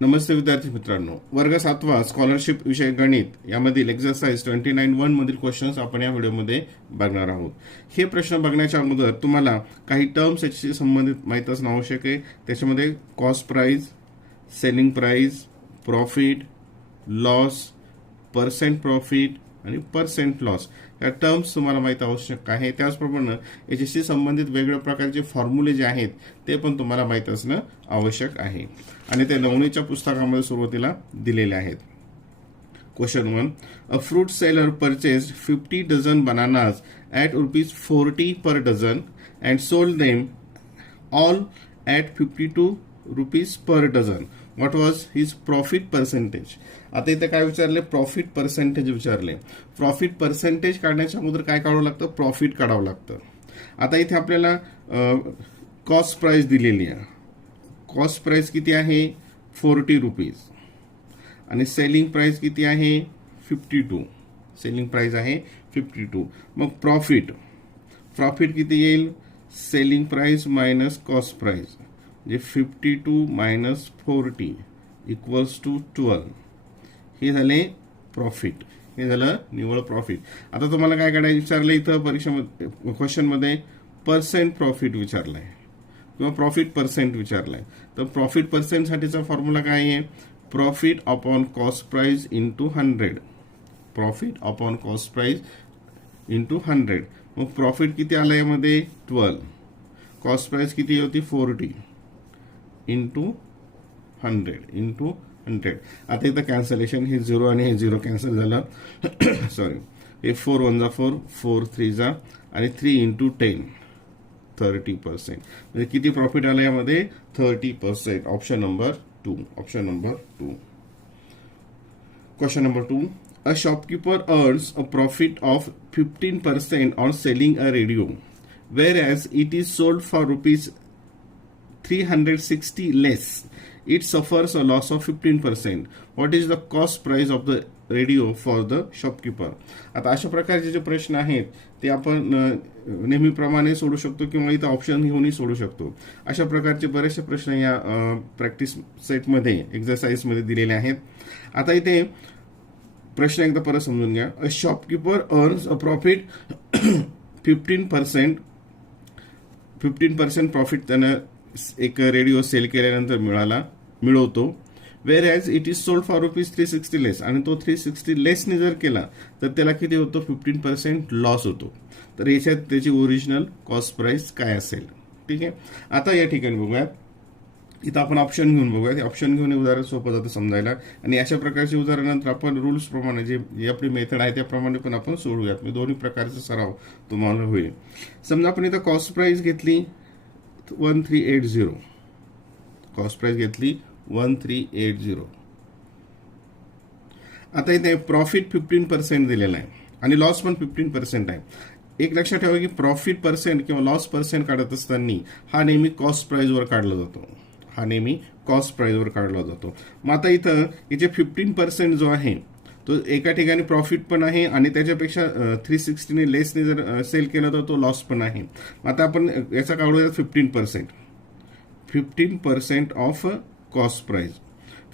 नमस्ते विद्यार्थी मित्रांनो, वर्ग 7वा स्कॉलरशिप विषय गणित यामधील एक्सरसाइज 29(1) मधील क्वेश्चन्स आपण या व्हिडिओमध्ये बघणार आहोत. हे प्रश्न बघण्याच्या अगोदर तुम्हाला काही टर्म्स याच्याशी संबंधित माहिती असणं आवश्यक आहे. त्याच्यामध्ये cost price, selling price, profit, loss, percent profit आणि पर्सेंट लॉस या टर्म्स तुम्हाला माहिती आवश्यक आहे. त्याचप्रमाणे याच्याशी संबंधित वेगवेगळ्या प्रकारचे फॉर्म्युले जे आहेत ते पण तुम्हाला माहिती असणं आवश्यक आहे आणि ते नवनीच्या पुस्तकामध्ये सुरुवातीला दिलेले आहेत. Question 1. A fruit seller purchased 50 dozen bananas at ₹40 per dozen and sold them all at ₹52 per dozen. What was his profit percentage? आता इथे काय विचारले? प्रॉफिट पर्सेंटेज विचारले. प्रॉफिट पर्सेंटेज काढण्याच्या अगोदर काय काढावं लागतं? प्रॉफिट काढावं लागतं. आता इथे आपल्याला कॉस्ट प्राइस दिलेली आहे. कॉस्ट प्राइस किती आहे? ₹40 आणि सेलिंग प्राइस किती आहे? 52. सेलिंग प्राइस आहे 52. मग प्रॉफिट किती येईल? Selling price minus cost price म्हणजे 52 मायनस 40 इक्वल्स टू 12. हे झाले प्रॉफिट. हे झालं निव्वळ प्रॉफिट. आता तुम्हाला काय काढायचं विचारलं इथं परीक्षेमध्ये क्वेश्चन मध्ये? पर्सेंट प्रॉफिट विचारलाय किंवा प्रॉफिट पर्सेंट विचारलाय. तर प्रॉफिट पर्सेंट साठीचा फॉर्म्युला काय आहे? Profit upon cost price into 100. Profit upon cost price into 100. मग प्रॉफिट किती आलं यामध्ये? 12. कॉस्ट प्राइस किती होती? 40 इंटू 100. आता इथं कॅन्सलेशन, हे 0 आणि हे 0 कॅन्सल झालं. सॉरी, हे 4 1 जा 4, 4 3 जा आणि 3 इंटू 10 30%. म्हणजे किती प्रॉफिट आलं यामध्ये? 30%. Option number 2. Question number 2. A shopkeeper earns a profit of 15% on selling a radio, whereas it is sold for ₹360 less. It suffers a loss of 15%. What is the cost price of the radio for the shopkeeper? आता अशा प्रकारचे जे प्रश्न आहेत ते आपण नेहमीप्रमाणे सोडू शकतो किंवा इथं ऑप्शन घेऊनही सोडू शकतो. अशा प्रकारचे बरेचसे प्रश्न या प्रॅक्टिस सेटमध्ये एक्सरसाइजमध्ये दिलेले आहेत. आता इथे प्रश्न एकदा परत समजून घ्या. A shopkeeper earns a profit 15% profit त्यानं एक रेडिओ सेल केल्यानंतर मिळवतो. Wear as it is sold for ₹360 लेस, आणि तो 360 लेसने जर केला तर त्याला किती होतो? 15% लॉस होतो. तर याच्यात त्याची ओरिजिनल कॉस्ट प्राइस काय असेल? ठीक आहे. आता या ठिकाणी बघूयात, इथं आपण ऑप्शन घेऊन बघूया. ऑप्शन घेऊन उदाहरण सोपं जातं समजायला, आणि अशा प्रकारची उदाहरणानंतर आपण रूल्स प्रमाणे जे आपली मेथड आहे त्याप्रमाणे पण आपण सोडूयात. म्हणजे दोन्ही प्रकारचा सराव तुम्हाला होईल. समजा आपण इथं कॉस्ट प्राइस घेतली 1380. कॉस्ट प्राइस घेतली 1380. आता इथे प्रॉफिट 15% दिलेला आहे आणि लॉस पण 15% आहे. एक लक्षात ठेवा की प्रॉफिट पर्सेंट किंवा लॉस पर्सेंट काढत असताना हा नेहमी कॉस्ट प्राइसवर काढला जातो. मग आता इथं जे 15% जो आहे तो एका ठिकाणी प्रॉफिट पण आहे आणि त्याच्यापेक्षा 360 लेसने जर सेल केला तर तो लॉस पण आहे. आता आपण याचा काढूया 15% of cost price.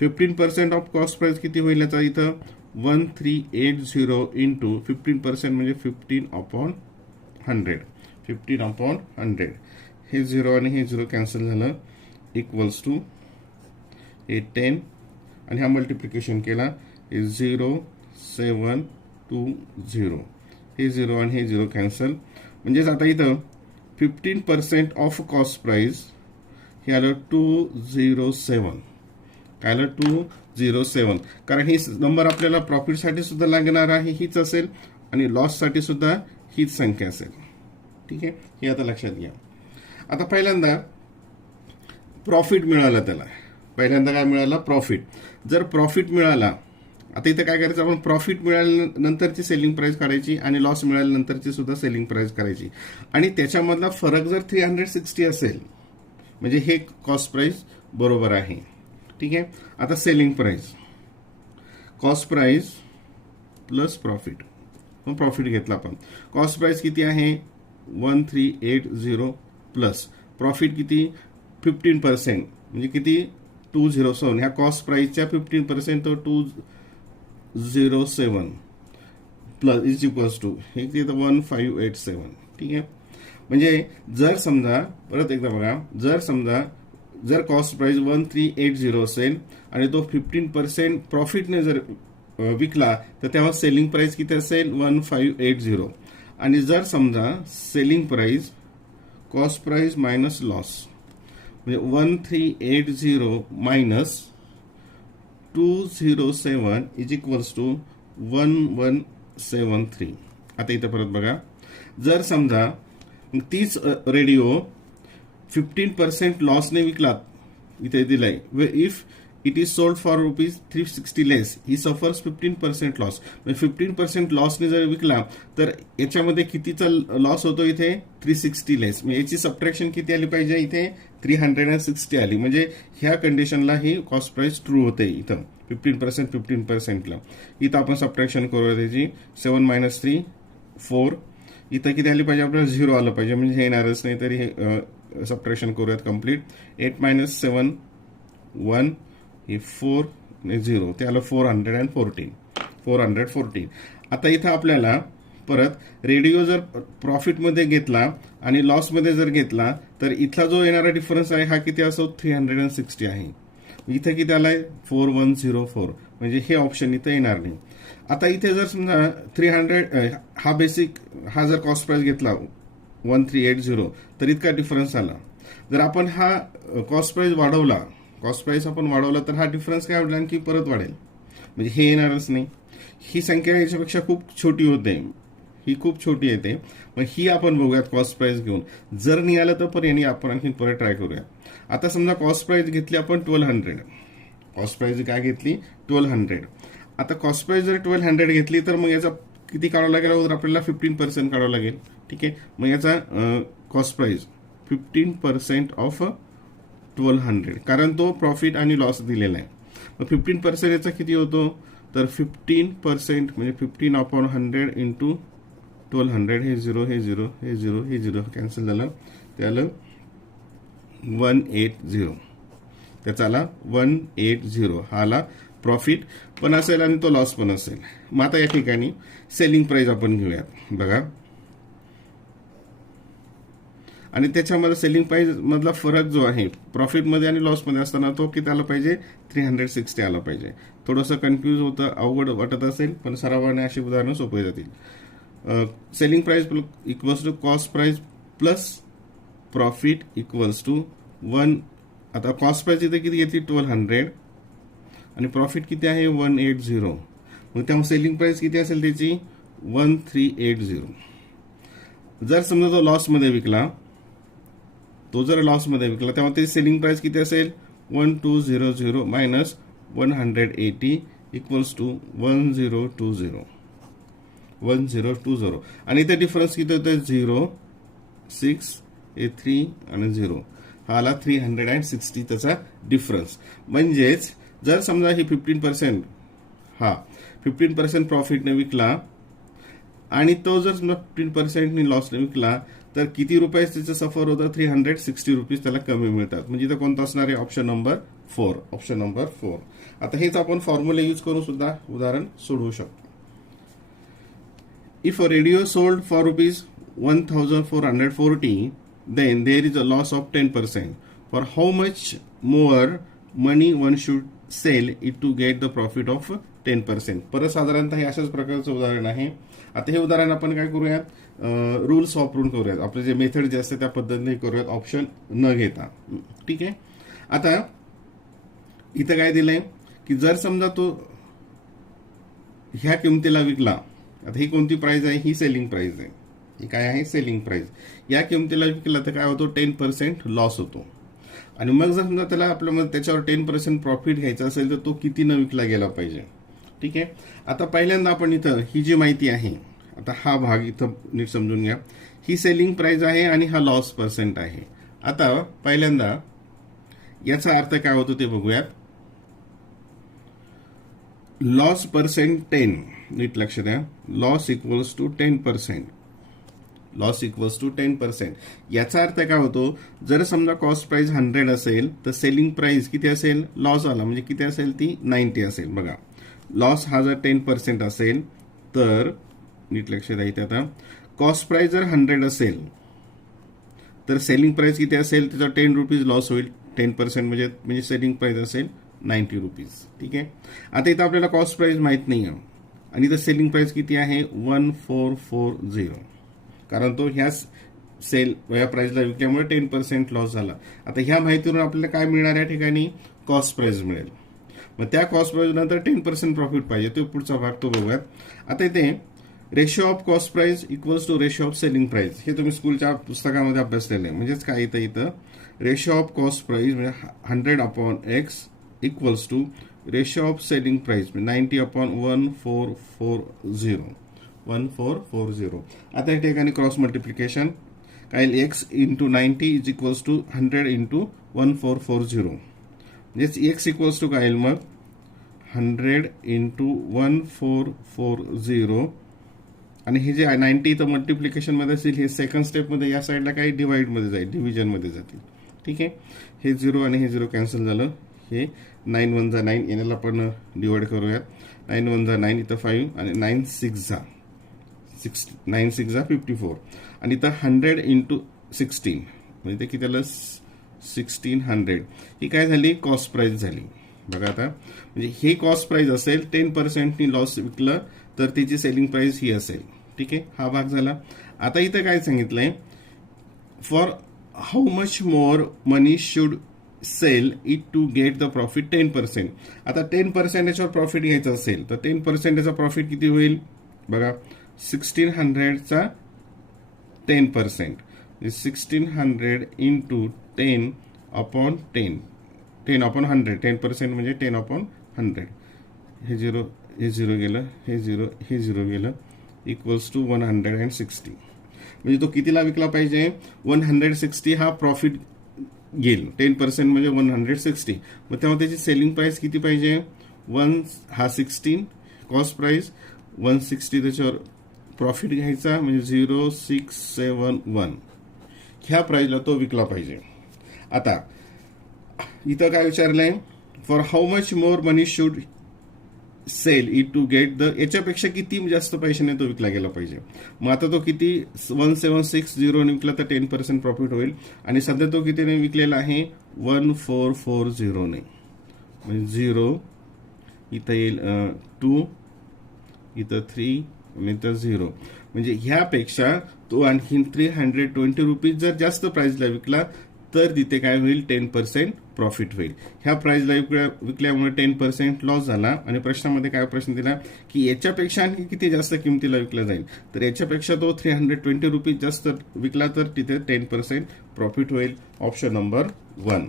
15% of cost price किती होईल याचा? इथं 1380 इंटू 15% म्हणजे 15/100. 15/100. हे 0 आणि हे 0 कॅन्सल झालं. इक्वल्स टू हे 10 आणि हा मल्टिप्लिकेशन केला. हे 0720. हे 0 आणि हे 0 कॅन्सल. म्हणजेच आता इथं 15% ऑफ कॉस्ट प्राइस हे आलं 207. काय आलं? 207. कारण ही नंबर आपल्याला प्रॉफिटसाठी सुद्धा लागणार आहे, हीच असेल, आणि लॉससाठी सुद्धा हीच संख्या असेल. ठीक आहे, हे आता लक्षात घ्या. आता पहिल्यांदा प्रॉफिट मिळाला त्याला. पहिल्यांदा काय मिळाला? प्रॉफिट. जर प्रॉफिट मिळाला, आता इथे काय करायचं आपण? प्रॉफिट मिळाल्यानंतरची सेलिंग प्राइस काढायची आणि लॉस मिळाल्यानंतरची सुद्धा सेलिंग प्राइस करायची, आणि त्याच्यामधला फरक जर 360 असेल म्हणजे हे कॉस्ट प्राइस बरोबर आहे. ठीक आहे. आता selling price, cost price plus profit. मग प्रॉफिट घेतला आपण. कॉस्ट प्राइस किती आहे? 1380 प्लस प्रॉफिट किती? 15% म्हणजे किती? 207 ह्या कॉस्ट प्राइसच्या 15% तर 207 प्लस इज इक्वल्स टू हे किती येतं 1587. ठीक आहे. म्हणजे जर समजा परत एकदा बघा, जर कॉस्ट प्राइस 1380 असेल आणि तो 15% प्रॉफिटने जर विकला तर तेव्हा सेलिंग प्राइस किती असेल 1580. आणि जर समजा selling price cost price minus loss म्हणजे 1380 मायनस 207 इज इक्वल्स टू 1173. आता इथं परत बघा, जर समजा तीच रेडिओ 15% लॉसने विकला, इथे दिलाय if it is sold for ₹360 less he suffers 15% loss. म्हणजे 15% लॉसने जर विकला तर याच्यामध्ये कितीचा लॉस होतो इथे 360 लेस. म्हणजे याची सबट्रॅक्शन किती आली पाहिजे इथे 360 आली. म्हणजे ह्या कंडिशनला ही कॉस्ट प्राइस ट्रू होते इथं 15%ला. इथं आपण सबट्रॅक्शन करूया त्याची 7 - 3 4. इथं किती आली पाहिजे आपल्याला 0 आलं पाहिजे म्हणजे हे येणारच नाही. तरी हे सबट्रॅक्शन करूयात कम्प्लीट. 8 - 7 1 हे 4 0 ते आलं 414. आता इथं आपल्याला परत रेडिओ जर प्रॉफिटमध्ये घेतला आणि लॉसमध्ये जर घेतला तर इथला जो येणारा डिफरन्स आहे हा किती असो 360 आहे. इथं किती आलाय 4104. म्हणजे हे ऑप्शन इथं येणार नाही. आता इथे जर समजा 300 हा बेसिक हा जर कॉस्ट प्राइस घेतला 1380 तर इतका डिफरन्स आला. जर आपण हा कॉस्ट प्राइस वाढवला तर हा डिफरन्स काय वाढला आणखी परत वाढेल. म्हणजे हे येणारच नाही. ही संख्या याच्यापेक्षा खूप छोटी होते, ही खूप छोटी येते. मग ही आपण बघूयात कॉस्ट प्राइस घेऊन. जर नाही आलं तर पण यांनी आपण आणखी परत ट्राय करूया. आता समजा कॉस्ट प्राइस घेतली आपण 1200. कॉस्ट प्राइस काय घेतली 1200. आता कॉस्ट प्राइस जर 1200 घेतली तर मग याचा किती काढावं लागेल अगोदर आपल्याला 15% काढावं लागेल. ठीक आहे. मग याचा कॉस्ट प्राइस 15% ऑफ 1200 कारण तो प्रॉफिट आणि लॉस दिलेला आहे. मग 15% याचा किती होतो तर 15% म्हणजे 15/100 इंटू 1200 हे 0 हे 0 हे 0 हे 0 कॅन्सल झालं. त्याला 180 त्याचा आला 180. हा आला प्रॉफिट पण असेल आणि तो लॉस पण असेल. मग आता या ठिकाणी सेलिंग प्राइस आपण घेऊयात बघा. आणि त्याच्यामध्ये सेलिंग प्राइस मधला फरक जो आहे प्रॉफिटमध्ये आणि लॉसमध्ये असताना तो किती आला पाहिजे 360 आला पाहिजे. थोडंसं कन्फ्यूज होतं, अवघड वाटत असेल पण सरावाने अशी उदाहरणं सोपे जातील. Selling price equals to cost price plus profit equals to 1. आता कॉस्ट प्राइस इथे किती घेतली 1200 आणि प्रॉफिट किती आहे 180. मग त्यामुळे सेलिंग प्राइस किती असेल त्याची 1380. जर समजा तो लॉसमध्ये विकला तेव्हा त्याची सेलिंग प्राइस किती असेल 1200 मायनस 180 इक्वल्स टू 1020. आणि इथे डिफरन्स किती होतं 0 6 3 आणि 0 हा आला 360 त्याचा डिफरन्स. म्हणजेच जर समजा ही 15% प्रॉफिटने विकला आणि तो जर समजा 15% लॉसने विकला तर किती रुपये त्याचं सफर होतं 360 रुपीज त्याला कमी मिळतात. म्हणजे इथं कोणता असणार आहे ऑप्शन नंबर 4. आता हेच आपण फॉर्म्युला यूज करून सुद्धा उदाहरण सोडवू शकतो. If a radio sold for ₹1440 then there is a loss of 10%. For how much more money one should sell it to get the profit of 10%. परत साधारणतः हे अशाच प्रकारचं उदाहरण आहे. आता हे उदाहरण आपण काय करूयात रूल्स वापरून करूयात. आपले जे मेथड जे असते त्या पद्धतीने करूयात ऑप्शन न घेता. ठीक आहे. आता इथं काय दिलंय की जर समजा तो ह्या किमतीला विकला. आता ही कोणती प्राइस आहे ही सेलिंग प्राइस आहे. ही काय आहे सेलिंग प्राइस. या किमतीला विकला तर काय होतो 10% लॉस होतो. आणि मग जर समजा त्याला आपल्यामध्ये त्याच्यावर 10% प्रॉफिट घ्यायचा असेल तर तो कितीनं विकला गेला पाहिजे. ठीक आहे. आता पहिल्यांदा आपण इथं ही जी माहिती आहे आता हा भाग इथं नीट समजून घ्या. ही सेलिंग प्राइस आहे आणि हा लॉस पर्सेंट आहे. आता पहिल्यांदा याचा अर्थ काय होतो ते बघूयात. लॉस पर्सेंट 10 नीट लक्ष द्या. Loss equals to 10%. Loss equals to 10%. याचा अर्थ काय होतो, जर समजा कॉस्ट प्राइस 100 असेल तर सेलिंग प्राइस किती असेल, लॉस आला म्हणजे किती असेल, ती 90 असेल. बघा, लॉस हा जर 10% असेल तर नीट लक्ष द्यायचं. आता कॉस्ट प्राइस जर 100 असेल तर सेलिंग प्राइस किती असेल, त्याचा 10 रुपीज लॉस होईल. 10% म्हणजे सेलिंग प्राइस असेल 90 रुपीज. ठीक आहे. आता इथं आपल्याला कॉस्ट प्राइस माहित नाही आहे आणि इथं सेलिंग प्राइस किती आहे, 1440. कारण तो ह्या या प्राइसला विकल्यामुळे 10% लॉस झाला. आता ह्या माहितीवरून आपल्याला काय मिळणार, या ठिकाणी कॉस्ट प्राइस मिळेल. मग त्या कॉस्ट प्राइस नंतर 10% प्रॉफिट पाहिजे, तो पुढचा भाग तो बघूयात. आता इथे ratio of cost price equals to ratio of selling price, हे तुम्ही स्कूलच्या पुस्तकामध्ये अभ्यासलेलं आहे. म्हणजेच काय इथं रेशो ऑफ कॉस्ट प्राइस म्हणजे 100/x equals to ratio of selling price 90/1440. आता या ठिकाणी क्रॉस मल्टिप्लिकेशन काय, x into 90 is equals to 100 into 1440. म्हणजेच x इक्वल्स टू काय येईल मग 100 इंटू 1440. आणि हे जे 90 इथं मल्टिप्लिकेशन मध्ये असेल, हे सेकंड स्टेपमध्ये या साईडला काही डिवाइड मध्ये जाईल, डिव्हिजन मध्ये जातील. ठीक आहे. हे 0 आणि हे 0 कॅन्सल झालं. हे 9 1 जा 9, याला आपण डिवाइड करूयात. 9 1 जा 9, इथं 5 आणि 9 6 जा 54. आणि इथं 100 इंटू 16 म्हणजे ते किती आलं 1600. ही काय झाली, कॉस्ट प्राइस झाली. बघा आता, म्हणजे हे कॉस्ट प्राइस असेल, 10% लॉस विकलं तर त्याची सेलिंग प्राइस ही असेल. ठीक आहे. हा भाग झाला. आता इथं काय सांगितलंय, for how much more money should sell it to get the profit 10%. आता 10% याच्यावर प्रॉफिट घ्यायचं असेल तर 10% याचा प्रॉफिट किती होईल, बघा 1600चा 10%, 1600 इंटू 10/10, 10/100. 10% म्हणजे 10/100. हे 0 गेलं, हे 0 गेलं, इक्वल्स टू 160. म्हणजे तो कितीला विकला पाहिजे, 160 हा प्रॉफिट घेईल. 10% म्हणजे 160. मग तेव्हा त्याची सेलिंग प्राइस किती पाहिजे, 1 हा 16 कॉस्ट प्राइस, 160 त्याच्यावर प्रॉफिट घ्यायचा म्हणजे 0671. ह्या प्राइसला तो विकला पाहिजे. आता इथं काय विचारलंय, for how much more money should sell it to get the, याच्यापेक्षा किती जास्त पैशाने तो विकला गेला पाहिजे. मग आता तो किती 1760 ने विकला तर 10% प्रॉफिट होईल. आणि सध्या तो कितीने विकलेला आहे, 1440 ने. म्हणजे 0 इथं येईल, 2 इथं 3 आणि इथं 0. म्हणजे ह्यापेक्षा तो आणखीन 320 रुपीज जर जास्त प्राइसला विकला तर तिथे काय होईल, 10% प्रॉफिट होईल. ह्या प्राइसला विकल्यामुळे 10% लॉस झाला. आणि प्रश्नामध्ये काय प्रश्न दिला की याच्यापेक्षा आणखी किती जास्त किमतीला विकला जाईल, तर याच्यापेक्षा तो 320 रुपीज जास्त विकला तर तिथे 10% प्रॉफिट होईल. Option number 1.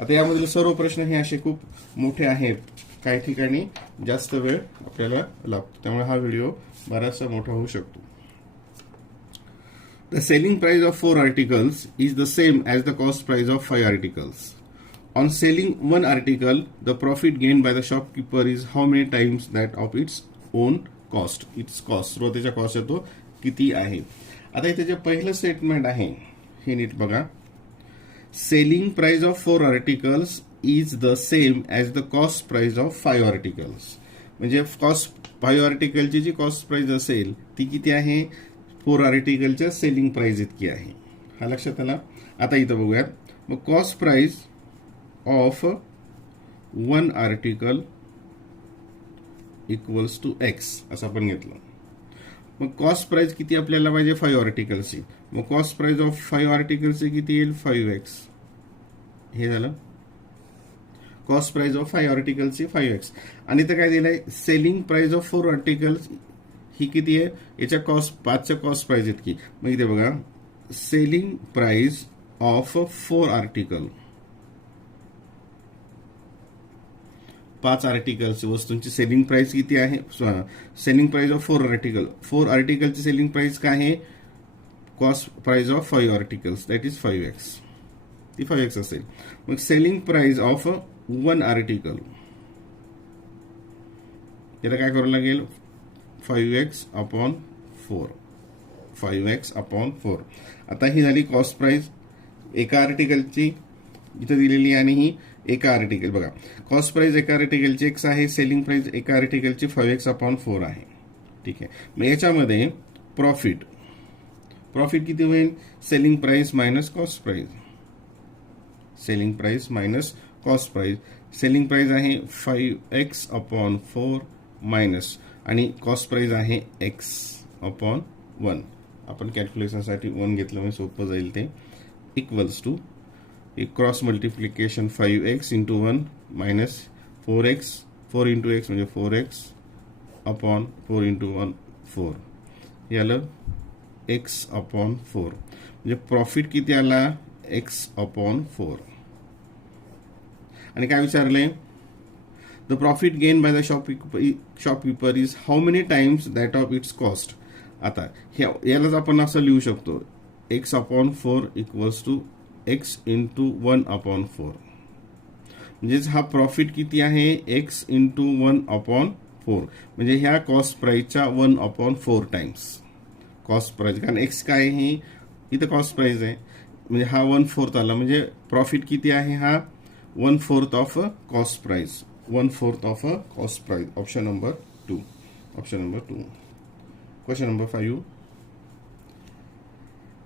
आता यामधील सर्व प्रश्न हे असे खूप मोठे आहेत, काही ठिकाणी जास्त वेळ आपल्याला लागतो, त्यामुळे हा व्हिडिओ बराचसा मोठा होऊ शकतो. The selling price of 4 articles is the same as the cost price of 5 articles. On selling one article, the profit gained by the shopkeeper is how many times that of its own cost. Its cost, सुरुवातीचा cost येतो किती आहे. आता इथे जे पहिलं statement आहे हे नीट बघा. Selling price of 4 articles is the same as the cost price of 5 articles. म्हणजे कॉस्ट 5 आर्टिकलची जी कॉस्ट प्राइस असेल ती किती आहे, 4 आर्टिकलच्या सेलिंग प्राइस इतकी आहे. हा लक्षात आला. आता इथं बघूयात. मग cost price of 1 article equals to x असं आपण घेतलं. मग कॉस्ट प्राइस किती आपल्याला पाहिजे, 5 आर्टिकलची. मग कॉस्ट प्राइस ऑफ 5 आर्टिकलची किती येईल, 5x. हे झालं कॉस्ट प्राइस ऑफ 5 आर्टिकलची 5x. आणि इथं काय दिलंय, सेलिंग प्राइस ऑफ 4 आर्टिकल्स ही किती आहे, याच्या कॉस्ट 5च्या कॉस्ट प्राइस इतकी. मग इथे बघा, सेलिंग प्राइस ऑफ 4 आर्टिकल, 5 आर्टिकलची वस्तूंची सेलिंग प्राइस किती आहे, सेलिंग प्राइस ऑफ 4 आर्टिकल. 4 आर्टिकलची सेलिंग प्राइस काय आहे, cost price of 5 articles that is 5x. ती 5x असेल. मग सेलिंग प्राइस ऑफ 1 आर्टिकल, याला काय करावं लागेल, 5x/4. 5x/4. आता ही झाली कॉस्ट प्राइस एका आर्टिकलची इथं दिलेली आणि ही एका आर्टिकल. बघा, कॉस्ट प्राइस एका आर्टिकलची x आहे, सेलिंग प्राइस एका आर्टिकलची 5x/4 आहे. ठीक आहे. मग याच्यामध्ये प्रॉफिट किती होईल? Selling price minus cost price. Selling price minus cost price. Selling price आहे 5x/4 मायनस आणि कॉस्ट प्राइस आहे x/1. आपण कॅल्क्युलेशनसाठी 1 घेतलं म्हणजे सोपं जाईल ते. Equals to cross multiplication 5x into 1 minus 4x 4 into x म्हणजे 4x/4 इंटू 1 4. हे आलं x/4. म्हणजे प्रॉफिट किती आला? x/4. आणि काय विचारले? The profit gain by the shopkeeper is how many times that of its cost. आता यालाच आपण असं लिहू शकतो, x/4 equals to x into 1/4. म्हणजेच हा प्रॉफिट किती आहे? x into 1/4. म्हणजे ह्या कॉस्ट प्राइसच्या 1/4 टाइम्स कॉस्ट प्राइस. कारण x काय आहे? इथं कॉस्ट प्राइस आहे म्हणजे हा 1/4 आला. म्हणजे प्रॉफिट किती आहे? हा 1/4 of a cost price. 1/4 of a cost price. Option number 2. Question number 5.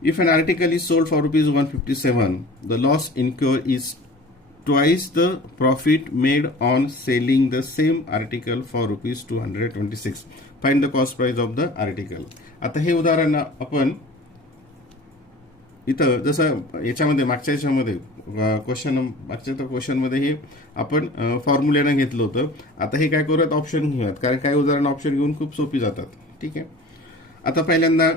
If an article is sold for rupees 157, the loss incurred is twice the profit made on selling the same article for rupees 226. Find the cost price of the article. आता हे उदाहरण आपण इथं जसं याच्यामध्ये मागच्या question मध्ये हे आपण फॉर्म्युल्यानं घेतलं होतं. आता हे काय करूयात? ऑप्शन घेऊयात, कारण काही उदाहरण ऑप्शन घेऊन खूप सोपी जातात. ठीक आहे. आता पहिल्यांदा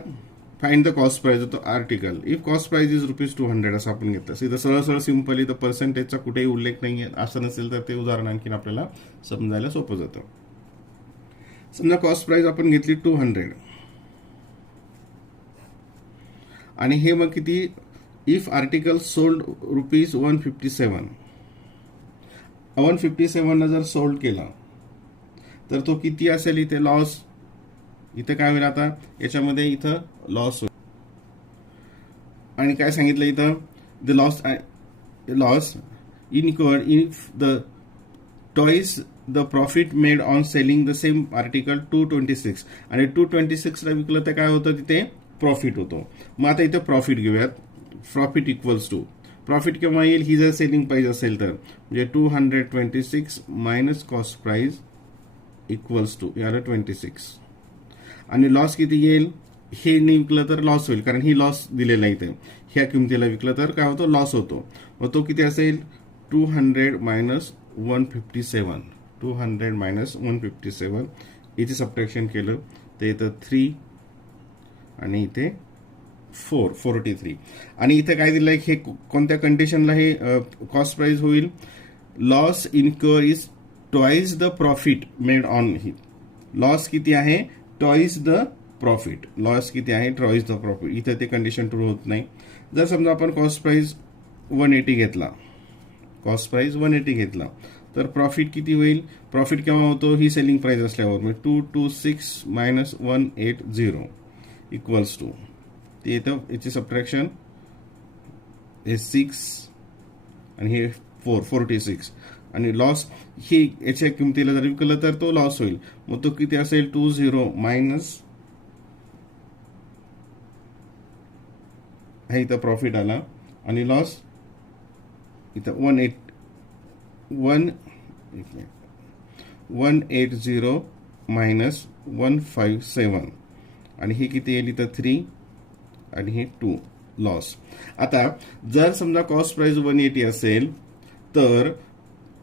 find the cost price of the article. If cost price is ₹200 असं आपण घेतलं. इथं सरळ सिंपल, इथं पर्सेंटेजचा कुठेही उल्लेख नाही आहे. असं नसेल तर ते उदाहरण आणखीन आपल्याला समजायला सोपं जातं. समजा कॉस्ट प्राइस आपण घेतली 200 आणि हे मग किती? इफ आर्टिकल सोल्ड ₹157, 157 जर सोल्ड केला तर तो किती असेल? इथे लॉस. इथं काय होईल? आता याच्यामध्ये इथं लॉस होईल. आणि काय सांगितलं इथं? The loss incurred if the twice the profit made on selling the same article 226. आणि 226ला विकलं तर काय होतं? तिथे प्रॉफिट होतो. मग आता इथं प्रॉफिट घेऊयात. प्रॉफिट इक्वल्स टू, प्रॉफिट केव्हा येईल? ही जर सेलिंग प्राइस असेल तर म्हणजे 226 minus cost price equals to याला 26. आणि लॉस किती येईल? हे नाही विकलं तर लॉस होईल, कारण ही लॉस दिलेला इथे. ह्या किमतीला विकलं तर काय होतो? लॉस होतो. मग तो किती असेल? 200 मायनस 157. 200 मायनस 157. इथे सबट्रॅक्शन केलं तर इथं 3 आणि इथे 43. आणि इथे काय दिलंय? हे कोणत्या कंडिशनला हे कॉस्ट प्राइस होईल? लॉस इनकर is twice the profit made on. He loss किती आहे? Twice the profit. लॉस किती आहे? Twice the profit. इथे ते कंडिशन ट्रू होत नाही. जर समजा आपण कॉस्ट प्राइस 180 घेतला, तर प्रॉफिट किती होईल? प्रॉफिट केव्हा होतो? ही सेलिंग प्राइस असल्यावर. मग 226 मायनस 180 इक्वल्स टू ते येतं. याची सबट्रॅक्शन हे 6 आणि हे 46. आणि लॉस ही याच्या किमतीला जर विकलं तर तो लॉस होईल. मग तो किती असेल? 20 मायनस हे इथं प्रॉफिट आला आणि लॉस इथं 180 मायनस 157 आणि हे किती येईल? इथं 3 आणि हे 2 लॉस. आता जर समजा कॉस्ट प्राइस 180 असेल तर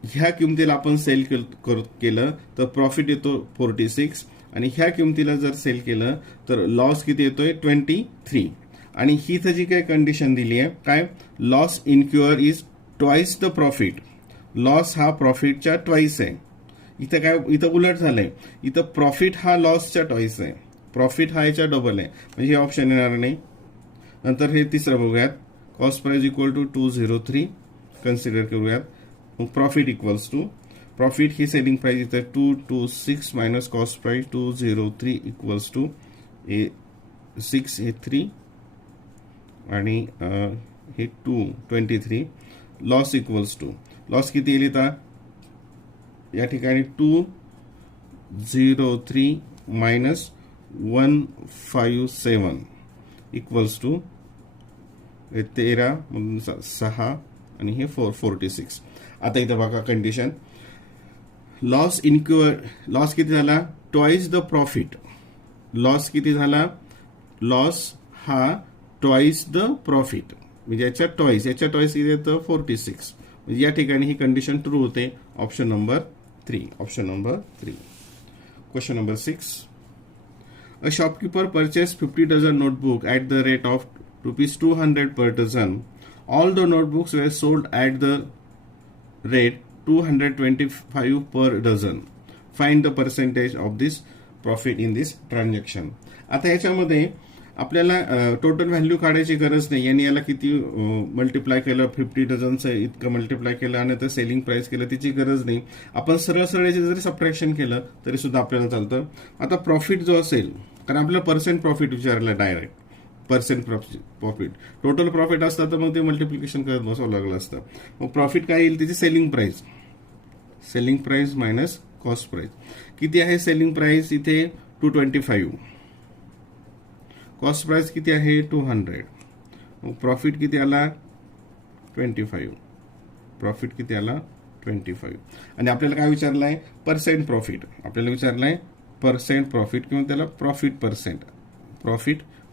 ह्या किमतीला आपण सेल केलं तर प्रॉफिट येतो 46 आणि ह्या किमतीला जर सेल केलं तर लॉस किती येतोय? 23. आणि ही जी काही कंडिशन दिली आहे काय? Loss incur is twice the profit. Loss हा प्रॉफिटच्या ट्वाइस आहे. इथं काय? इथं उलट झालंय. इथं प्रॉफिट हा लॉसच्या ट्वाइस आहे. प्रॉफिट हा याच्या डबल आहे. म्हणजे हे ऑप्शन येणार नाही. नंतर हे तिसरं बघूयात. Cost price equal to 203 consider करूयात. मग प्रॉफिट इक्वल्स टू प्रॉफिट ही सेलिंग प्राइस इथं 226 minus cost price 203 equals to 6 हे 3 आणि हे 23 लॉस इक्वल्स टू लॉस किती येईल इथं या ठिकाणी 203 मायनस 157 इक्वल्स टू 13 6 आणि हे 46. आता इथं बघा कंडिशन लॉस लॉस किती झाला ट्वाइस द प्रॉफिट. लॉस किती झाला लॉस हा ट्वाइस द प्रॉफिट म्हणजे याच्या टॉईस किती येतं 46. म्हणजे या ठिकाणी ही कंडिशन ट्रू होते. Option number 3. Question number 6. A shopkeeper purchased 50 dozen notebook at the rate of ₹200 per dozen. All the notebooks were sold at the rate 225 per dozen. Find the percentage of this profit in this transaction. आता याच्यामध्ये आपल्याला total value काढायची गरज नाही. यांनी याला किती multiply केलं 50 डझनचं इतकं मल्टिप्लाय केलं आणि तर सेलिंग प्राइस केलं त्याची गरज नाही. आपण सरळ याचे जरी सबट्रॅक्शन केलं तरी सुद्धा आपल्याला चालतं. आता प्रॉफिट जो असेल कारण आपल्याला पर्सेंट प्रॉफिट विचारलं direct percent profit total profit असतं तर मग ते मल्टिप्लिकेशन करत बसावं लागलं असतं. मग प्रॉफिट काय येईल त्याची selling price minus cost price. किती आहे सेलिंग प्राइस इथे 225 कॉस्ट प्राइस किती आहे 200 मग प्रॉफिट किती आला 25 आणि आपल्याला काय विचारलंय पर्सेंट प्रॉफिट. आपल्याला विचारलंय पर्सेंट प्रॉफिट किंवा त्याला प्रॉफिट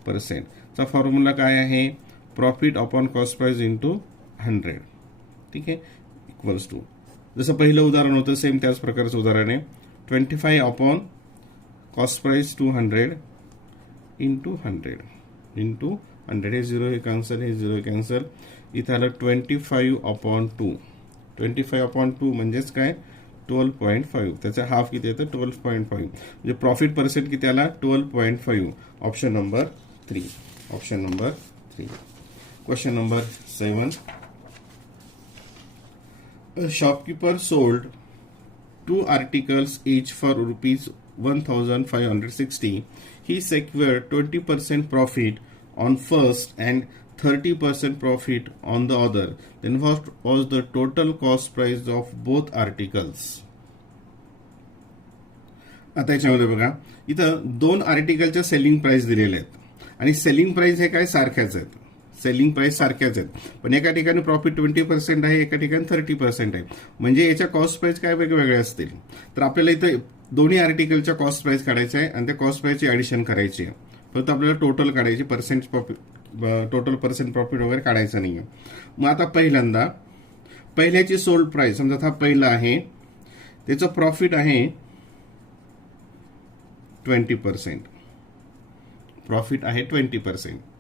पर्सेंटचा फॉर्म्युला काय आहे profit upon cost price into 100. ठीक आहे इक्वल्स टू जसं पहिलं उदाहरण होतं सेम त्याच प्रकारचं उदाहरण आहे 25 अपॉन कॉस्ट प्राइस 200 इंटू 100 हे 0 हे कॅन्सल इथं आलं 25 अपॉन 2 म्हणजेच काय 12.5 त्याचा हाफ किती येतं 12.5 म्हणजे प्रॉफिट पर्सेंट किती आला 12.5. Option number 3. Question number 7. A shopkeeper sold 2 articles each for ₹1,560. He secured 20% profit on first and 30% profit on the other. Then what was the total cost price of both articles? आता याच्यामध्ये बघा इथं 2 आर्टिकलच्या selling price दिलेल्या आहेत आणि selling price हे काय सारख्याच आहेत पण एका ठिकाणी प्रॉफिट 20% आहे एका ठिकाणी 30% आहे म्हणजे याच्या कॉस्ट प्राइस काय वेगवेगळ्या असतील. तर आपल्याला इथं दोन्ही आर्टिकलच्या कॉस्ट प्राइस काढायचं आहे आणि त्या कॉस्ट प्राइसची ऍडिशन करायची आहे. फक्त आपल्याला टोटल काढायची टोटल पर्सेंट प्रॉफिट वगैरे काढायचं नाहीये. मग आता पहिल्याची सोल्ड प्राइस समजा हा पहिला आहे त्याचं प्रॉफिट आहे 20%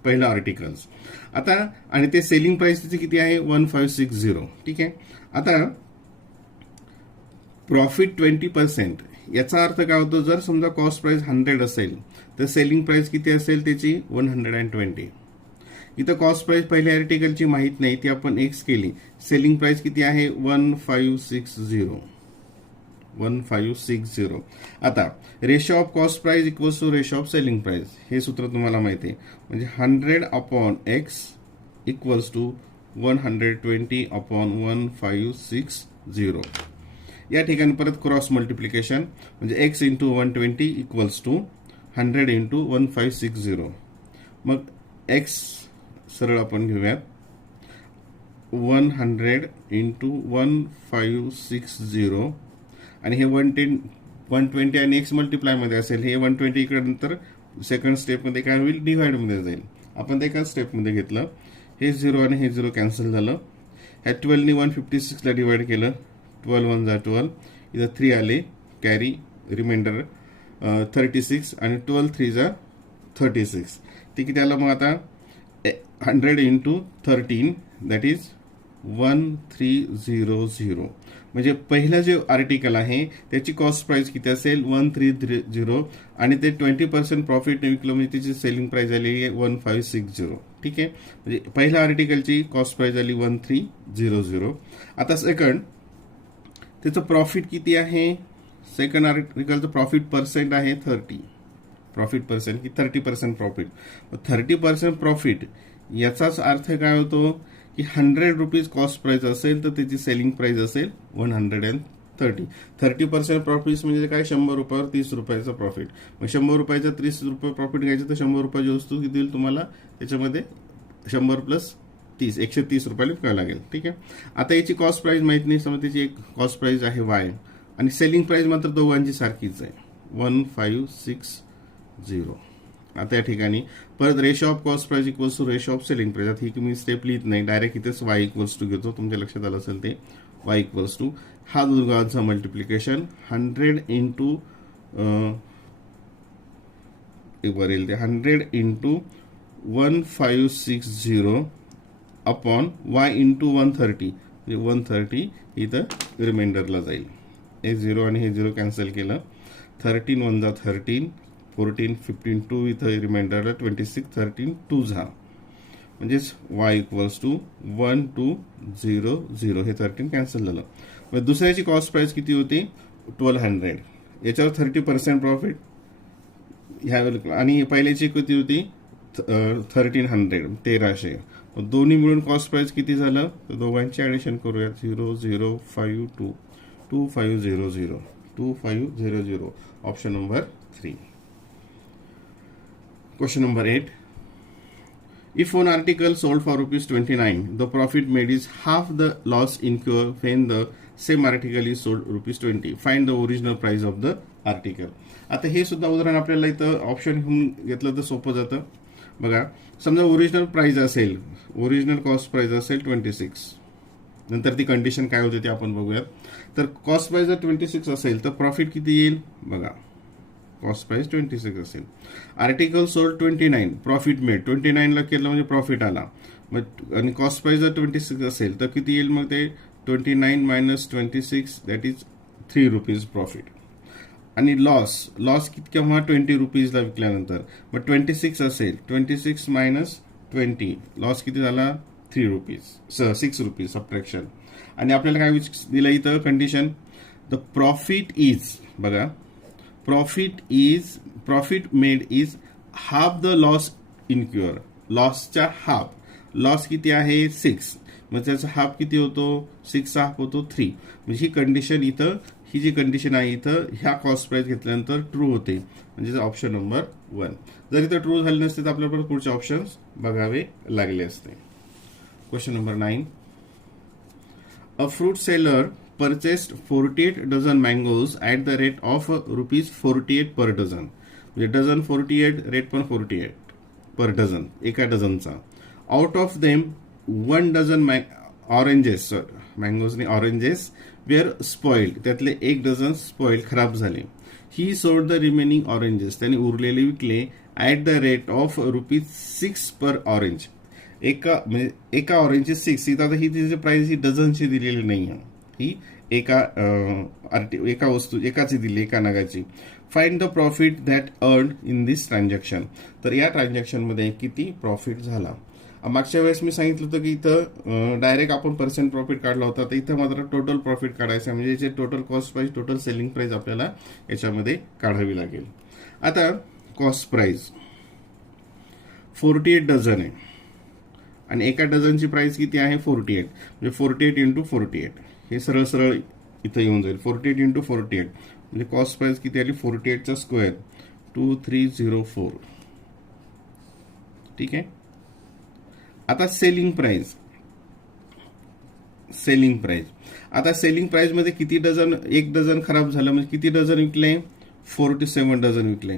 पहिला आर्टिकल्स. आता आणि ते सेलिंग प्राइस त्याची किती आहे 1560. ठीक आहे आता प्रॉफिट 20% याचा अर्थ काय होतो जर समजा कॉस्ट प्राइस 100 असेल तर सेलिंग प्राइस किती असेल त्याची 120. इथं कॉस्ट प्राइस पहिल्या आर्टिकलची माहित नाही ती आपण एक्स केली सेलिंग प्राइस किती आहे 1560. आता ratio of cost price equals to ratio of selling price हे सूत्र तुम्हाला माहिती आहे म्हणजे 100 upon x equals to 120 upon 1560. या ठिकाणी परत क्रॉस मल्टिप्लिकेशन म्हणजे x into 120 equals to 100 into 1560. मग एक्स सरळ आपण घेऊयात 100 इंटू 1560 आणि हे 120 आणि एक्स मल्टिप्लाय मध्ये असेल हे 120 इकडे नंतर सेकंड स्टेप मध्ये काय होईल डिव्हाइड मध्ये जाईल. आपण ते एका स्टेप मध्ये घेतलं हे 0 आणि हे 0 कॅन्सल झालं. ह्या 12 ने 156 ला डिवाइड केलं 12 1 जा 12 इथं 3 आले कॅरी रिमाइंडर 36 आणि 12 3 जा 36. ते किती आलं मग आता 100 इंटू 13 दॅट इज 1300. म्हणजे पहिलं जे आर्टिकल आहे त्याची कॉस्ट प्राइस किती असेल 1330 आणि ते 20% प्रॉफिट विकलं म्हणजे त्याची सेलिंग प्राइस झाली 1560. ठीक आहे म्हणजे पहिल्या आर्टिकलची कॉस्ट प्राइस झाली 1300. आता सेकंड त्याचं प्रॉफिट किती आहे सेकंड आर्टिकलचं प्रॉफिट पर्सेंट आहे 30 प्रॉफिट पर्सेंट की 30% प्रॉफिट. 30% प्रॉफिट याचाच अर्थ काय होतो की 100 रुपीज कॉस्ट प्राइस असेल तर त्याची सेलिंग प्राइस असेल 130. 30% प्रॉफिट म्हणजे काय, 100 रुपयावर 30 रुपयाचा प्रॉफिट. मग 100 रुपयाचा 30 रुपये प्रॉफिट घ्यायचं तर 100 रुपयाची वस्तू किती येईल तुम्हाला, त्याच्यामध्ये 100 प्लस 30 130 रुपयाला विकावं लागेल. ठीक आहे. आता याची कॉस्ट प्राइस माहित नाही, समजा त्याची एक कॉस्ट प्राइस आहे वाय आणि सेलिंग प्राइस मात्र दोघांची सारखीच आहे 1560. आता या ठिकाणी परत ratio of cost price equals to ratio of selling price. आता ही मी स्टेप लिहित नाही, डायरेक्ट इथेच वाय इक्वल्स टू घेतो. तुमच्या लक्षात आलं असेल ते वाय इक्वल्स टू हा दोघांचा मल्टिप्लिकेशन 100 इंटू वरील ते 100 इंटू 1560 अपॉन वाय इंटू 130 म्हणजे 130 इथं रिमाइंडरला जाईल. हे 0 आणि हे 0 कॅन्सल केलं. 13 1 जा 13, 14 15 2 इथं रिमाइंडरला 26 13 2 झा म्हणजेच वाय इक्वल्स टू 1200. हे 13 कॅन्सल झालं. मग दुसऱ्याची कॉस्ट प्राइस किती होती 1200. याच्यावर 30% प्रॉफिट ह्या आणि पहिल्याची किती होती 1300 1300. दोन्ही मिळून कॉस्ट प्राइस किती झालं तर दोघांची ॲडिशन करूया 0052 2500 2500. Option number 3. Question number 8. If one article sold for ₹29, the profit made is half the loss incurred when the same article is sold ₹20. Find the original price of the article. आता हे सुद्धा उदाहरण आपल्याला इथं option घेऊन घेतलं तर सोपं जातं. बघा, समजा ओरिजिनल प्राइस असेल, ओरिजिनल कॉस्ट प्राइस असेल 26, नंतर ती कंडिशन काय होते ते आपण बघूयात. तर कॉस्ट प्राइस जर 26 असेल तर प्रॉफिट किती येईल बघा, कॉस्ट प्राइस 26 असेल. आर्टिकल सोल्ड 29, प्रॉफिट मेड 29ला केलं म्हणजे प्रॉफिट आला. मग आणि कॉस्ट प्राइस जर 26 असेल तर किती येईल मग ते 29 minus 26 that is 3 rupees profit. आणि लॉस केव्हा 20 रुपीजला विकल्यानंतर. मग 26 असेल 26 मायनस 20 लॉस किती झाला 3 रुपीज 6 रुपीज सबट्रॅक्शन. आणि आपल्याला काय दिलं इथं कंडिशन, द प्रॉफिट इज बघा, profit made is half the loss incur. लॉसच्या हाफ, लॉस किती आहे 6, मग त्याचा हाफ किती होतो 6 हाफ होतो 3. म्हणजे ही कंडिशन इथं, ही जी कंडिशन आहे इथं ह्या कॉस्ट प्राइस घेतल्यानंतर ट्रू होते, म्हणजे ऑप्शन नंबर 1. जर इथं ट्रू झाले नसते तर आपल्याला पुढचे ऑप्शन्स बघावे लागले असते. Question number 9. A fruit seller purchased 48 dozen mangoes at the rate of ₹48 per dozen. म्हणजे डझन 48, रेट पण 48 पर डझन, एका डझनचा. Out of them 1 dozen oranges, मँगोजने ऑरेंजेस वेअर स्पॉइल्ड, त्यातले 1 डझन स्पॉइल्ड खराब झाले. He sold the remaining oranges, त्यांनी उरलेले विकले at the rate of ₹6 per orange. एका ऑरेंजचे 6. इथं ही तिची प्राइस ही डझनची दिलेली नाही आहे, ही एका वस्तू एकाची दिली, एका नगाची. Find the profit that earn in this transaction. तर या ट्रान्झॅक्शनमध्ये किती प्रॉफिट झाला. मागच्या वेळेस मी सांगितलं होतं की इथं डायरेक्ट आपण पर्सेंट प्रॉफिट काढला होता, तर इथं मात्र टोटल प्रॉफिट काढायचं आहे, म्हणजे याचे total cost price, total selling price आपल्याला याच्यामध्ये काढावी लागेल. आता कॉस्ट प्राइस 48 डझन आहे आणि एका डझनची प्राइस किती आहे 48, म्हणजे 48 इंटू 48. हे सरळ सरळ इथं येऊन जाईल 48 इंटू 48 म्हणजे कॉस्ट प्राइस किती आली 48चा स्क्वेअर 2304. ठीक आहे. आता सेलिंग प्राइस आता सेलिंग प्राइस मध्ये किती डझन, 1 डझन खराब झालं म्हणजे किती डझन विकले 47 डझन विकले.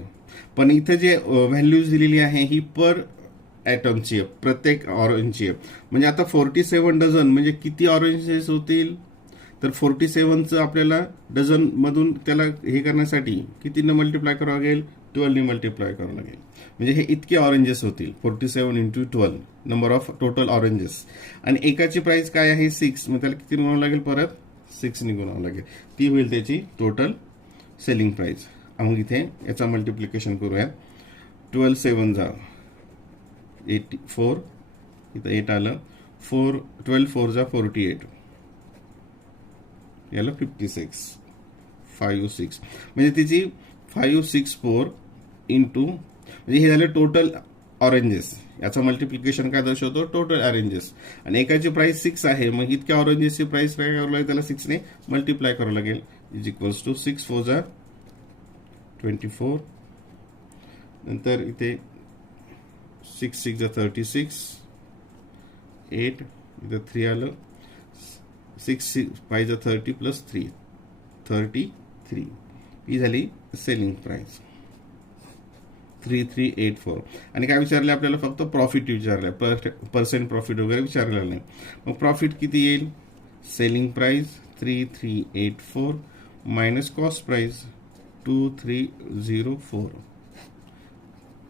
पण इथं जे व्हॅल्यूज दिलेली आहे ही पर ॲटमची आहे, प्रत्येक ऑरेंजची आहे. म्हणजे आता 47 डझन म्हणजे किती ऑरेंजेस होतील, तर 47चं आपल्याला डझन मधून त्याला हे करण्यासाठी कितीनं मल्टिप्लाय करावं लागेल 12ने मल्टिप्लाय करावं लागेल. म्हणजे हे इतके ऑरेंजेस होतील 47 into 12 number of total oranges. आणि एकाची प्राइस काय आहे 6, मग त्याला किती गुणावं लागेल परत 6ने गुणावं लागेल, ती होईल त्याची टोटल सेलिंग प्राइस. मग इथे याचा मल्टिप्लिकेशन करूया. 12 7 जा 84, इथं 8 आलं, 12 4 जा 48, याला 56 56 म्हणजे तिची 564 इंटू, म्हणजे हे झालं टोटल ऑरेंजेस, याचं मल्टिप्लिकेशन काय दर्शवतो, टोटल ऑरेंजेस. आणि एकाची प्राइस 6 आहे, मग इतक्या ऑरेंजेसची प्राइस काय करावं लागेल, त्याला 6 ने मल्टिप्लाय करावं लागेल. इज इक्वल्स टू 6 4 जा 24, नंतर इथे 6 6 जा 36, 8 इथं 3 आलं, 6 5 जा 30 प्लस 3 33. ही झाली सेलिंग प्राइस 3384. आणि काय विचारले आपल्याला, फक्त प्रॉफिट विचारलंय, पर्सेंट प्रॉफिट वगैरे विचारलेलं नाही. मग प्रॉफिट किती येईल, selling price 3384 minus cost price 2304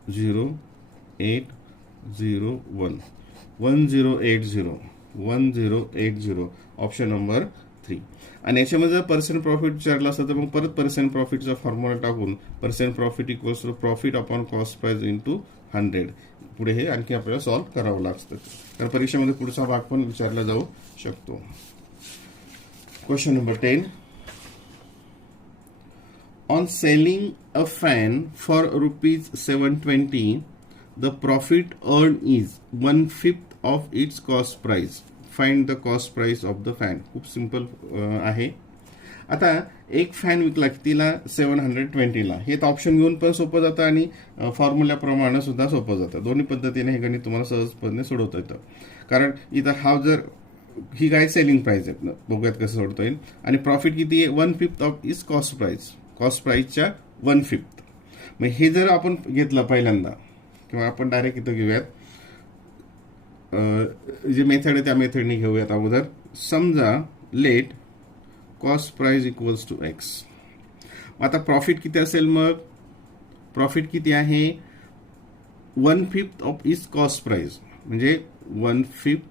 0801 1080 option number 3. आणि याच्यामध्ये जर पर्सेंट प्रॉफिट विचारलं असतं तर मग परत पर्सेंट प्रॉफिटचा फॉर्म्युला टाकून percent profit equals to profit upon cost price into 100. पुढे हे आणखी आपल्याला सॉल्व्ह करावं लागतं, तर परीक्षेमध्ये पुढचा भाग पण विचारला जाऊ शकतो. Question number 10. On selling a fan for ₹720, the profit earned is 1/5 of its cost price. Find the cost price of the fan. खूप सिंपल आहे. आता एक फॅन विकला कितीला, 720ला. हे तर ऑप्शन घेऊन पण सोपं जातं आणि फॉर्म्युल्याप्रमाणे सुद्धा सोपं जातं. दोन्ही पद्धतीने हे गणित तुम्हाला सहजपणे सोडवता येतं. कारण इथं हा जर ही काय सेलिंग प्राइस आहे, बघूयात कसं सोडता येईल. आणि प्रॉफिट किती आहे, 1/5 of is cost price, cost प्राइसच्या 1/5. मग हे जर आपण घेतलं पहिल्यांदा, किंवा आपण डायरेक्ट इथं घेऊयात, जे मेथड आहे त्या मेथडने घेऊयात अगोदर. समजा let cost price equals to x. आता प्रॉफिट किती असेल, मग प्रॉफिट किती आहे, 1/5 ऑफ इज कॉस्ट प्राइस, म्हणजे 1/5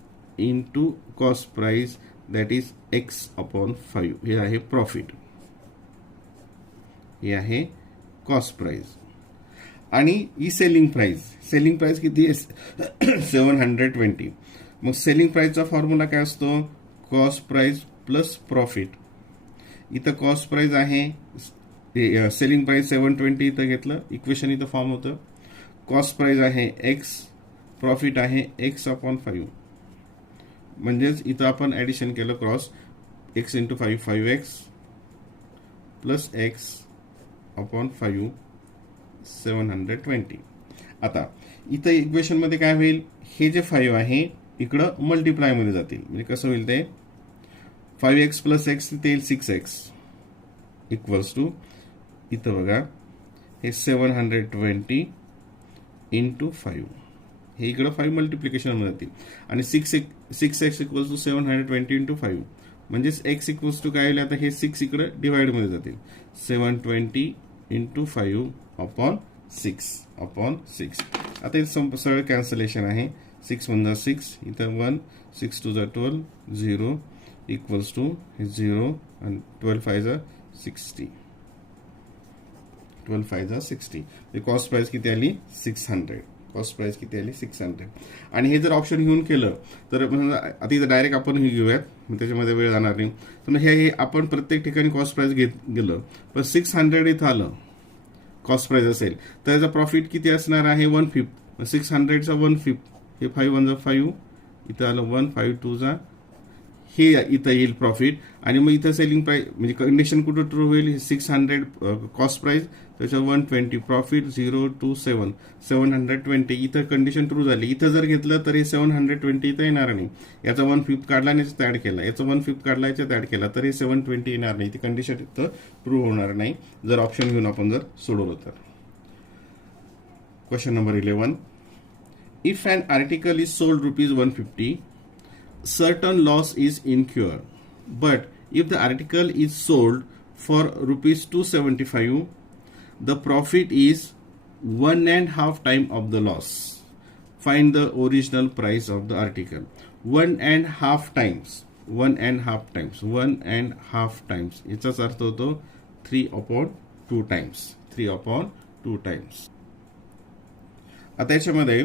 into cost price, that is x upon 5. हे आहे प्रॉफिट, हे आहे कॉस्ट प्राइस. आणि ही सेलिंग प्राइस, सेलिंग प्राइस किती आहे, 720. मग सेलिंग प्राइसचा फॉर्म्युला काय असतो, कॉस्ट प्राइस प्लस प्रॉफिट. इथं कॉस्ट प्राइस आहे, सेलिंग प्राइस 720 इथं घेतलं, इक्वेशन इथं फॉर्म होतं. कॉस्ट प्राइस आहे एक्स, प्रॉफिट आहे एक्स अपॉन 5. म्हणजेच इथं आपण ऍडिशन केलं, cross x into 5, 5x plus x upon 5, 720. आता इथं इक्वेशन मध्ये काय होईल, हे जे 5 आहे इकडं मल्टिप्लाय मध्ये जातील. म्हणजे कसं होईल ते, 5x प्लस एक्स ते येईल 6x इक्वल्स टू, इथं बघा हे 720 इंटू 5, हे इकडं 5 मल्टिप्लिकेशन मध्ये जातील. आणि 6x इक्वल्स टू 720 इंटू 5, म्हणजेच x इक्वल्स टू काय होईल, आता हे 6 इकडे डिवाइड मध्ये जातील, 720 इंटू 5 अपॉन 6. आता इथं सरळ कॅन्सलेशन आहे, 6 1 जा 6, इथं 1, 6 2 जा 12, 0 इक्वल्स टू 0, आणि 12 5 जा 60, 12 5 जा 60. कॉस्ट प्राइस किती आली, 600. कॉस्ट प्राइस किती आली, 600. आणि हे जर ऑप्शन घेऊन केलं तर आता इथं डायरेक्ट आपण हे घेऊयात, मग त्याच्यामध्ये वेळ जाणार नाही. तर हे आपण प्रत्येक ठिकाणी कॉस्ट प्राइस घेत गेलं, पण 600 इथं आलं कॉस्ट प्राइस असेल, तर याचा प्रॉफिट किती असणार आहे, 1/5. 600चा 1/5, हे 5 1 जा 5, इथं आलं 1, 5 2 जा, हे इथं येईल प्रॉफिट. आणि मग इथं सेलिंग प्राइस, म्हणजे कंडिशन कुठं ट्रू होईल, 600 कॉस्ट प्राइस, त्याच्या 120 प्रॉफिट 0 to 7, 720. इथं कंडिशन ट्रू झाली. इथं जर घेतलं तर हे 720 इथं येणार नाही. याचा 1/5 काढला आणि याच्यात ऍड केला, याचा 1/5 काढला याच्यात ऍड केला, तर हे 720 येणार नाही. ती कंडिशन इथं ट्रू होणार नाही जर ऑप्शन घेऊन आपण जर सोडवलं तर. Question number 11. If an article is sold ₹150, certain loss is incurred, but if the article is sold for ₹275, the profit is 1.5 time of the loss. Find the original price of the article. 1.5 times, 1.5 times, 1.5 times. याचाच अर्थ होतो 3/2 times, 3/2 times. आता याच्यामध्ये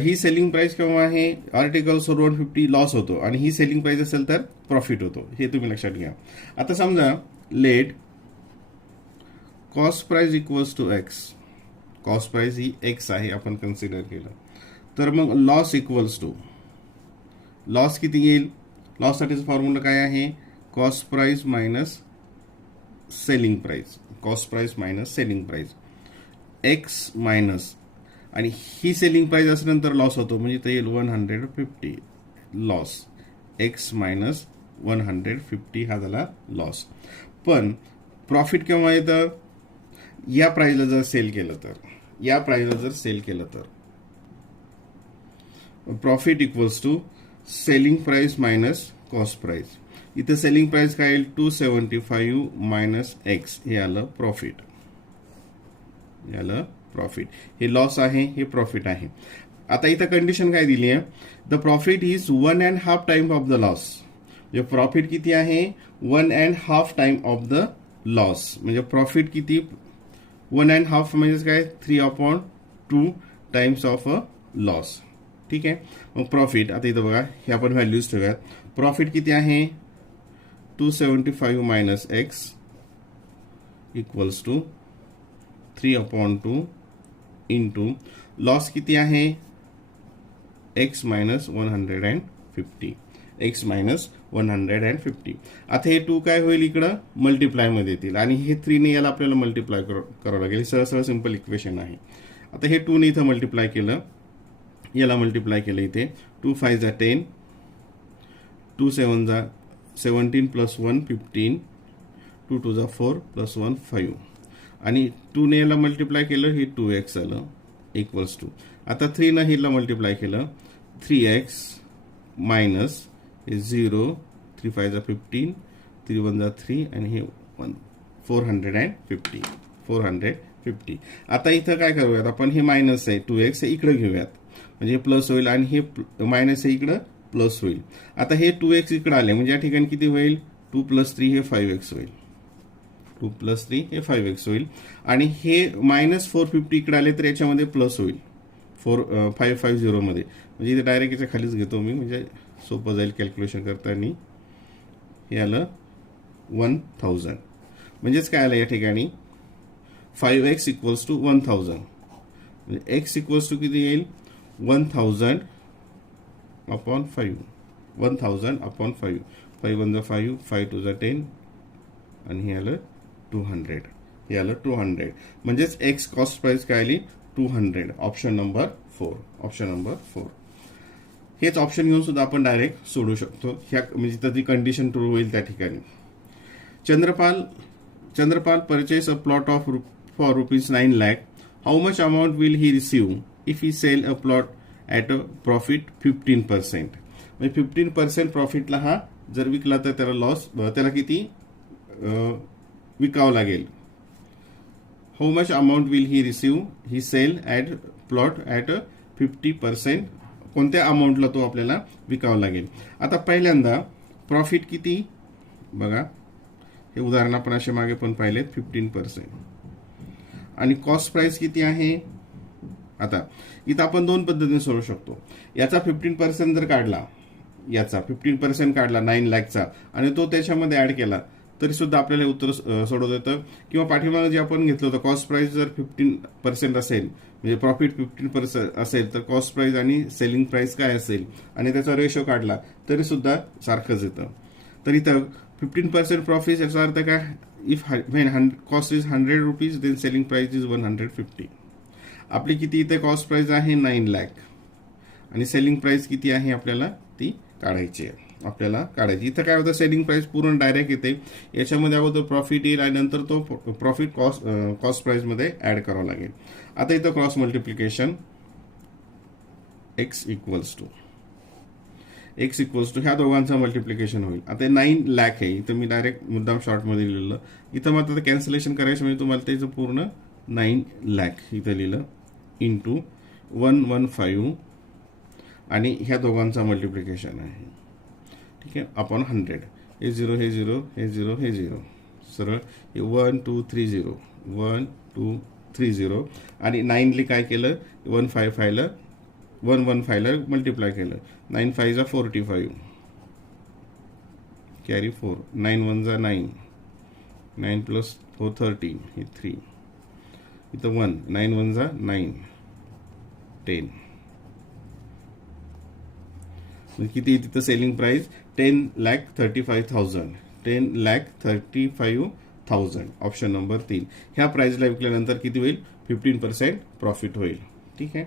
ही selling price केव्हा आहे, article sold 150 loss होतो, आणि ही selling price असेल तर प्रॉफिट होतो, हे तुम्ही लक्षात घ्या. आता समजा let cost price equals to x, cost price ही एक्स आहे आपण कन्सिडर केलं तर मग लॉस इक्वल्स टू लॉस किती येईल. लॉससाठीचा फॉर्म्युला काय आहे. Cost price minus selling price. Cost price minus selling price x minus आणि ही सेलिंग प्राइस असल्यानंतर लॉस होतो म्हणजे ते येईल 150 लॉस एक्स मायनस 150 हा झाला लॉस. पण प्रॉफिट केव्हा येतं. या प्राइसला जर सेल केलं तर या प्राइसला जर सेल केलं तर profit equals to selling price minus cost price. इथं सेलिंग प्राइस काय येईल 275 मायनस एक्स हे आलं प्रॉफिट. हे लॉस आहे हे प्रॉफिट आहे. आता इथं कंडिशन काय दिली आहे. The profit is 1.5 time of the loss. म्हणजे प्रॉफिट किती आहे 1.5 टाइम ऑफ द लॉस. म्हणजे प्रॉफिट किती 1.5 म्हणजे काय 3/2 टाइम्स ऑफ अ लॉस. ठीक आहे. मग प्रॉफिट आता इथं बघा हे आपण व्हॅल्यूज ठेवूयात. प्रॉफिट किती आहे 275 minus x equals to 3/2 into loss किती आहे एक्स मायनस 150 एक्स मायनस 150. आता हे 2 काय होईल इकडं मल्टिप्लाय मध्ये येतील आणि हे 3 ने याला आपल्याला मल्टिप्लाय करावं लागेल. सरळ सिंपल इक्वेशन आहे. आता हे 2 ने इथं मल्टिप्लाय केलं याला मल्टिप्लाय केलं इथे 2 5 जा 10 2 7 जा 17 प्लस 1 15 2 2 जा 4 प्लस 1 5 आणि 2 ने याला मल्टिप्लाय केलं हे 2x आलं इक्वल्स टू. आता 3 ने हिला मल्टिप्लाय केलं 3x मायनस हे 0 3 5 जा 15 3 1 जा 3 आणि हे 1 450. आता इथं काय करूयात आपण हे मायनस आहे 2x हे इकडे घेऊयात म्हणजे प्लस होईल आणि हे मायनस हे इकडं प्लस होईल. आता हे 2x इकडे आले म्हणजे या ठिकाणी किती होईल 2 + 3 हे 5x होईल. 2 + 3 हे 5x होईल आणि हे मायनस 450 इकडे आले तर याच्यामध्ये प्लस होईल 550 मध्ये म्हणजे इथे डायरेक्ट याच्या खालीच घेतो मी म्हणजे सोपं जाईल कॅल्क्युलेशन करताना. हे आलं 1000 म्हणजेच काय आलं या ठिकाणी 5x इक्वल्स टू 1000 म्हणजे x इक्वल्स टू किती येईल 1000 अपॉन 5 1000 अपॉन 5 5 1 जा 5 5 2 जा 10 आणि हे आलं 200. हे आलं 200 म्हणजेच एक्स कॉस्ट प्राइस काय आली 200. Option number 4. हेच ऑप्शन घेऊन सुद्धा आपण डायरेक्ट सोडू शकतो. ह्या म्हणजे त्याची कंडिशन ट्रू होईल त्या ठिकाणी. Chandrapal purchase a plot of for ₹9 lakh. How much amount will he receive if he sell a plot at a profit 15%. म्हणजे 15% प्रॉफिटला हा जर विकला तर त्याला किती विकावं लागेल. How much amount will he receive he sell at plot at 50%. कोणत्या अमाऊंटला तो आपल्याला विकावं लागेल. आता पहिल्यांदा प्रॉफिट किती बघा हे उदाहरण आपण असे मागे पण पाहिलेत 15% आणि कॉस्ट प्राइस किती आहे. आता इथं आपण दोन पद्धतीने सोडू शकतो. याचा 15% जर काढला याचा 15% काढला 9 लाखचा आणि तो त्याच्यामध्ये ऍड केला तरी सुद्धा आपल्याला उत्तर सोडवता येतं. किंवा पाठीमागे जे आपण घेतलं होतं कॉस्ट प्राइस जर 15% असेल म्हणजे प्रॉफिट 15% असेल तर कॉस्ट प्राइस आणि सेलिंग प्राइस काय असेल आणि त्याचा रेशो काढला तरी सुद्धा सारखंच येतं. तर इथं 15% प्रॉफिट याचा अर्थ काय if cost is ₹100 then selling price is 150. आपली किती इथे कॉस्ट प्राइस आहे 9 लाख आणि सेलिंग प्राइस किती आहे आपल्याला ती काढायची आहे. इथं काय होतं सेलिंग प्राइस पूर्ण डायरेक्ट येते. याच्यामध्ये अगोदर प्रॉफिट येईल आणि नंतर तो प्रॉफिट कॉस्ट प्राइस मध्ये ऍड करावा लागेल. आता इथं cross multiplication x equals to ह्या दोघांचं मल्टिप्लिकेशन होईल. आता 9 लाख आहे इथं मी डायरेक्ट मुद्दाम शॉर्टमध्ये लिहिलं. इथं मात्र आता कॅन्सलेशन करायचं म्हणजे तुम्हाला त्याचं पूर्ण 9 लाख इथं लिहिलं इंटू 115 आणि ह्या दोघांचा मल्टिप्लिकेशन आहे. ठीक आहे अपॉन 100. हे 0 हे 0 हे 0 हे 0 सरळ हे 1 2 3 0 1 2 3 0 आणि 9 काय केलं 115 ला मल्टिप्लाय केलं 9 5 जा 45 कॅरी 4 9 1 जा 9 9 + 4 13 हे 3 इथं 1, 9 1 जा 9, 10. किती तिथं सेलिंग प्राइस 10,35,000, 10,35,000. Option number 3. ह्या प्राइसला विकल्यानंतर किती होईल? 15% प्रॉफिट होईल. ठीक आहे.